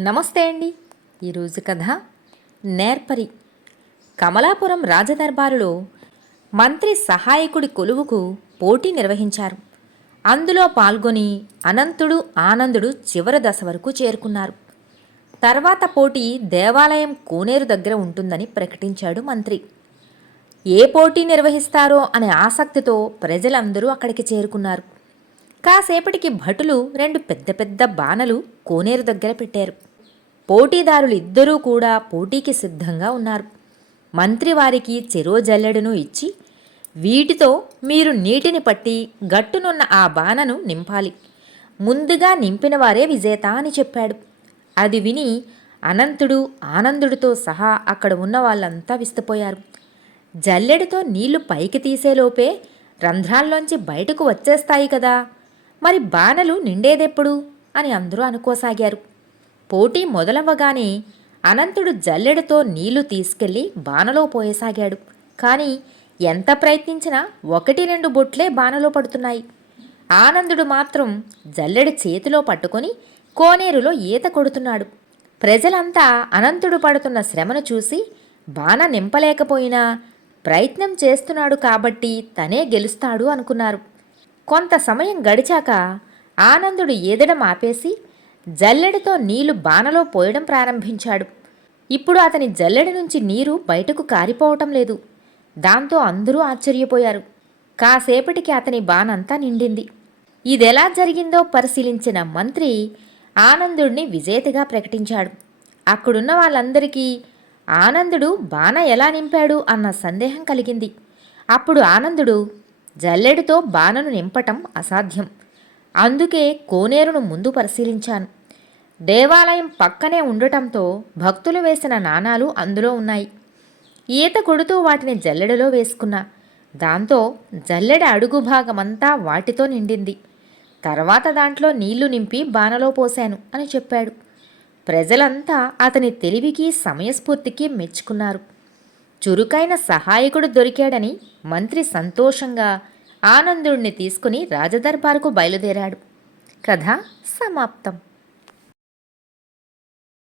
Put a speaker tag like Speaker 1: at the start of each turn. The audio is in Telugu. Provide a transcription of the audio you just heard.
Speaker 1: నమస్తే అండి. ఈరోజు కథ నేర్పరి కమలాపురం రాజదర్బారులో మంత్రి సహాయకుడి కొలువుకు పోటీ నిర్వహించారు. అందులో పాల్గొని అనంతుడు ఆనందుడు చివరి దశ వరకు చేరుకున్నారు. తర్వాత పోటీ దేవాలయం కోనేరు దగ్గర ఉంటుందని ప్రకటించాడు మంత్రి. ఏ పోటీ నిర్వహిస్తారో అనే ఆసక్తితో ప్రజలందరూ అక్కడికి చేరుకున్నారు. కాసేపటికి భటులు రెండు పెద్ద పెద్ద బాణలు కోనేరు దగ్గర పెట్టారు. పోటీదారులు ఇద్దరూ కూడా పోటీకి సిద్ధంగా ఉన్నారు. మంత్రి వారికి చెరో జల్లెడను ఇచ్చి వీటితో మీరు నీటిని పట్టి గట్టునున్న ఆ బాణను నింపాలి. ముందుగా నింపిన వారే విజేత అని చెప్పాడు. అది విని అనంతుడు ఆనందుడితో సహా అక్కడ ఉన్న వాళ్ళంతా విస్తుపోయారు. జల్లెడితో నీళ్ళు పైకి తీసేలోపే రంధ్రాల్లోంచి బయటకు వచ్చేస్తాయి కదా. మరి బాణలు నిండేదెప్పుడు? అని అందరూ అనుకోసాగారు. పోటీ మొదలవ్వగానే అనంతుడు జల్లెడతో నీళ్ళు తీసుకెళ్ళి బాణలో పోయసాగాడు. కానీ ఎంత ప్రయత్నించినా ఒకటి రెండు బొట్లే బాణలో పడుతున్నాయి. ఆనందుడు మాత్రం జల్లెడి చేతిలో పట్టుకొని కోనేరులో ఈత కొడుతున్నాడు. ప్రజలంతా అనంతుడు పడుతున్న శ్రమను చూసి బాణ నింపలేకపోయినా ప్రయత్నం చేస్తున్నాడు కాబట్టి తనే గెలుస్తాడు అనుకున్నారు. కొంత సమయం గడిచాక ఆనందుడు ఈదడం ఆపేసి జల్లెడితో నీళ్ళు బాణలో పోయడం ప్రారంభించాడు. ఇప్పుడు అతని జల్లెడి నుంచి నీరు బయటకు కారిపోవటం లేదు. దాంతో అందరూ ఆశ్చర్యపోయారు. కాసేపటికి అతని బాణంతా నిండింది. ఇదెలా జరిగిందో పరిశీలించిన మంత్రి ఆనందుడిని విజేతగా ప్రకటించాడు. అక్కడున్న వాళ్ళందరికీ ఆనందుడు బాణ ఎలా నింపాడు అన్న సందేహం కలిగింది. అప్పుడు ఆనందుడు జల్లెడుతో బాణను నింపటం అసాధ్యం. అందుకే కోనేరును ముందు పరిశీలించాను. దేవాలయం పక్కనే ఉండటంతో భక్తులు వేసిన నాణాలు అందులో ఉన్నాయి. ఈత కొడుతూ వాటిని జల్లెడలో వేసుకున్నా. దాంతో జల్లెడ అడుగు భాగమంతా వాటితో నిండింది. తర్వాత దాంట్లో నీళ్ళు నింపి బాణలో పోశాను అని చెప్పాడు. ప్రజలంతా అతని తెలివికి సమయస్ఫూర్తికి మెచ్చుకున్నారు. చురుకైన సహాయకుడు దొరికాడని మంత్రి సంతోషంగా ఆనందుడిని తీసుకుని రాజదర్బారుకు బయలుదేరాడు. కథ సమాప్తం.